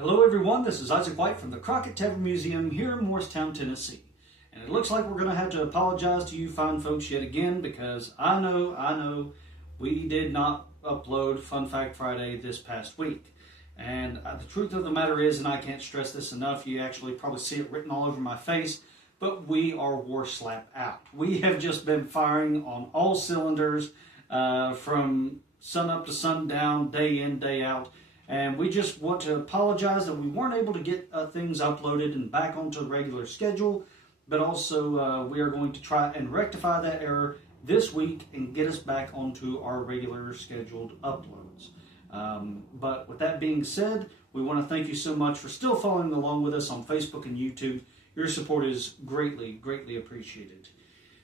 Hello everyone, this is Isaac White from the Crockett Tavern Museum here in Morristown, Tennessee. And it looks like we're going to have to apologize to you fine folks yet again because I know, we did not upload Fun Fact Friday this past week. And the truth of the matter is, and I can't stress this enough, you actually probably see it written all over my face, but we are war slap out. We have just been firing on all cylinders from sun up to sundown, day in, day out. And we just want to apologize that we weren't able to get things uploaded and back onto a regular schedule, but also we are going to try and rectify that error this week and get us back onto our regular scheduled uploads. But with that being said, we want to thank you so much for still following along with us on Facebook and YouTube. Your support is greatly, greatly appreciated.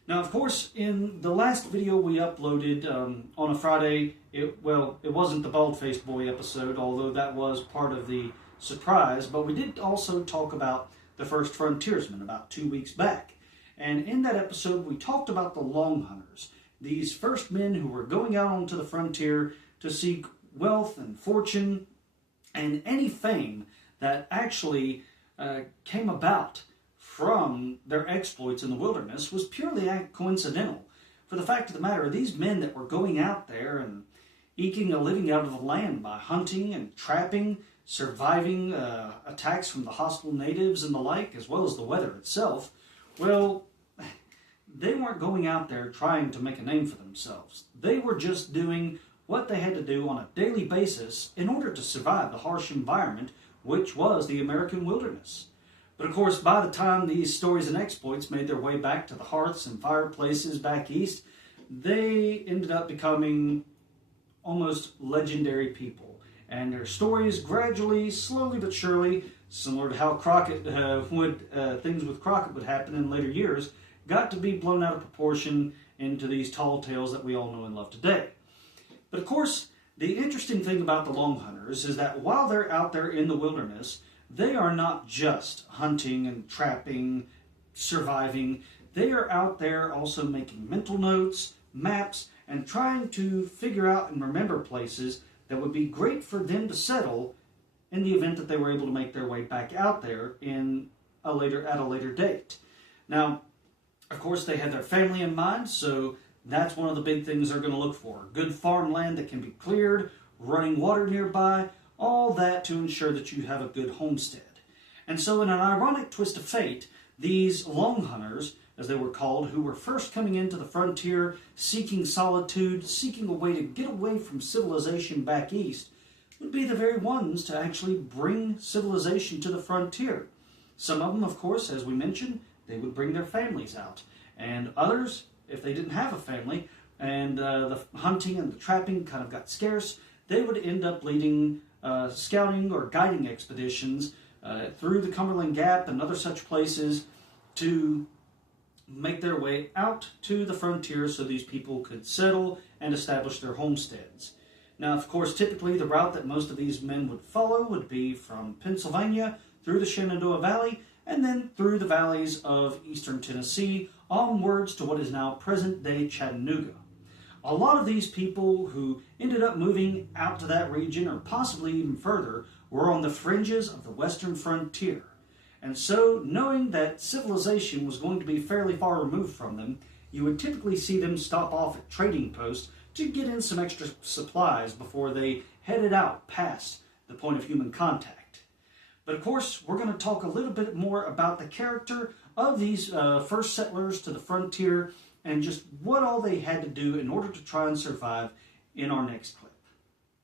Now, of course, in the last video we uploaded on a Friday, it wasn't the Bald-Faced Boy episode, although that was part of the surprise, but we did also talk about the first frontiersmen about 2 weeks back. And in that episode, we talked about the long hunters, these first men who were going out onto the frontier to seek wealth and fortune and any fame that actually came about from their exploits in the wilderness was purely coincidental. For the fact of the matter, these men that were going out there and eking a living out of the land by hunting and trapping, surviving attacks from the hostile natives and the like, as well as the weather itself, well, they weren't going out there trying to make a name for themselves. They were just doing what they had to do on a daily basis in order to survive the harsh environment which was the American wilderness. But of course, by the time these stories and exploits made their way back to the hearths and fireplaces back east, they ended up becoming almost legendary people. And their stories gradually, slowly but surely, similar to how Crockett things with Crockett would happen in later years, got to be blown out of proportion into these tall tales that we all know and love today. But of course, the interesting thing about the long hunters is that while they're out there in the wilderness, they are not just hunting and trapping, surviving. They are out there also making mental notes, maps, and trying to figure out and remember places that would be great for them to settle in the event that they were able to make their way back out there at a later date. Now, of course, they had their family in mind, so that's one of the big things they're going to look for. Good farmland that can be cleared, running water nearby, all that to ensure that you have a good homestead. And so in an ironic twist of fate, these long hunters, as they were called, who were first coming into the frontier, seeking solitude, seeking a way to get away from civilization back east, would be the very ones to actually bring civilization to the frontier. Some of them, of course, as we mentioned, they would bring their families out. And others, if they didn't have a family, and the hunting and the trapping kind of got scarce, they would end up leading scouting or guiding expeditions through the Cumberland Gap and other such places to make their way out to the frontier so these people could settle and establish their homesteads. Now, of course, typically the route that most of these men would follow would be from Pennsylvania through the Shenandoah Valley and then through the valleys of eastern Tennessee onwards to what is now present-day Chattanooga. A lot of these people who ended up moving out to that region, or possibly even further, were on the fringes of the western frontier. And so, knowing that civilization was going to be fairly far removed from them, you would typically see them stop off at trading posts to get in some extra supplies before they headed out past the point of human contact. But of course, we're going to talk a little bit more about the character of these first settlers to the frontier and just what all they had to do in order to try and survive in our next clip.